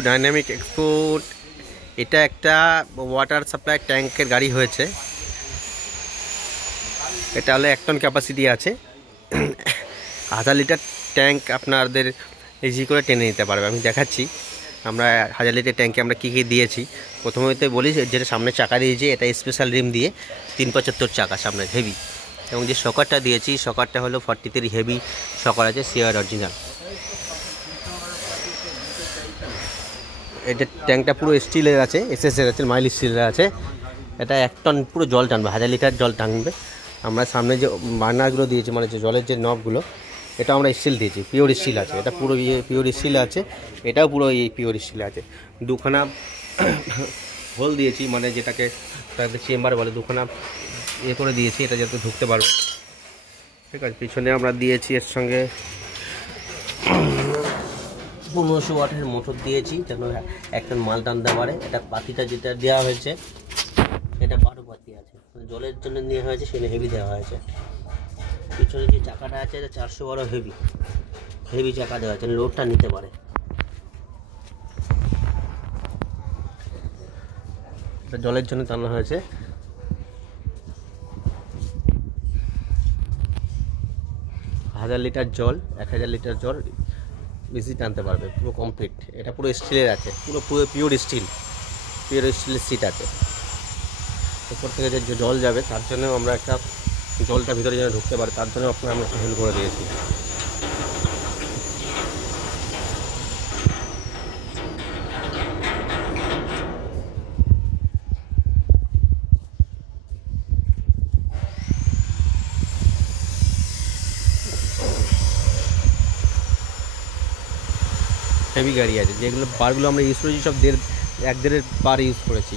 Dynamic export এটা একটা water supply ট্যাঙ্কের গাড়ি হয়েছে। এটা হলো 1 টন ক্যাপাসিটি আছে। 1000 লিটার ট্যাঙ্ক আপনাদের ইজি করে টেনে নিতে পারবে। আমি দেখাচ্ছি আমরা 1000 লিটার ট্যাঙ্কে আমরা কী কী দিয়েছি। প্রথমে বলি যেটা সামনে চাকা দিয়েছি এটা স্পেশাল রিম দিয়ে 375 চাকা সামনে হেভি, এবং যে শকারটা দিয়েছি শকারটা হলো 43 হেভি শকার আছে, সিআর অরিজিনাল। এটা ট্যাঙ্কটা পুরো স্টিলের আছে, এসএসের আছে, মাইল স্টিলের আছে। এটা 1 টন পুরো জল টানবে, 1000 লিটার জল টানবে। আমরা সামনে যে বার্নারগুলো দিয়েছি মানে যে জলের যে নবগুলো এটা আমরা স্টিল দিয়েছি, পিওর স্টিল আছে। এটা পুরো পিওর স্টিল আছে, এটাও পুরো পিওর স্টিল আছে। দুখানা হোল দিয়েছি মানে যেটাকে চেম্বার বলে, দুখানা করে দিয়েছি এটা যাতে ঢুকতে পারবে। ঠিক আছে, পিছনে আমরা দিয়েছি এর সঙ্গে 1500 ওয়াটের মোটর দিয়েছি যেন একটা মাল টানতে পারে। এটা পাতিটা যেটা দেওয়া হয়েছে এটা 12 পাতি আছে, জলের জন্য নেওয়া হয়েছে, সেটা হেভি দেওয়া হয়েছে। পিছনে যে চাকাটা আছে এটা 412 হেভি চাকা দেওয়া আছে, লোডটা নিতে পারে। এটা জলের জন্য টানা হয়েছে। হাজার লিটার জল 1000 লিটার জল বেশি টানতে পারবে, পুরো কমপ্লিট। এটা পুরো স্টিলের আছে, পুরো পিওর স্টিলের সিট আছে। উপর থেকে যে জল যাবে তার জন্য আমরা একটা জলটা ভিতরে যেন ঢুকতে পারে তার জন্য আপনার আমরা হেল্প করে দিয়েছি। হেভি গাড়ি আছে, যেগুলো বারগুলো আমরা ইউজ করেছি সব 1.5 বার ইউজ করেছি।